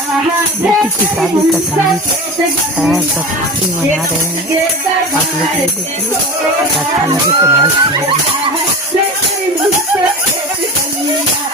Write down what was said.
बेटी की शादी का संगीत है, सब खुशी मना रहे हैं। आप लोग भी देखिए, अच्छा लगे तो लाइक शेयर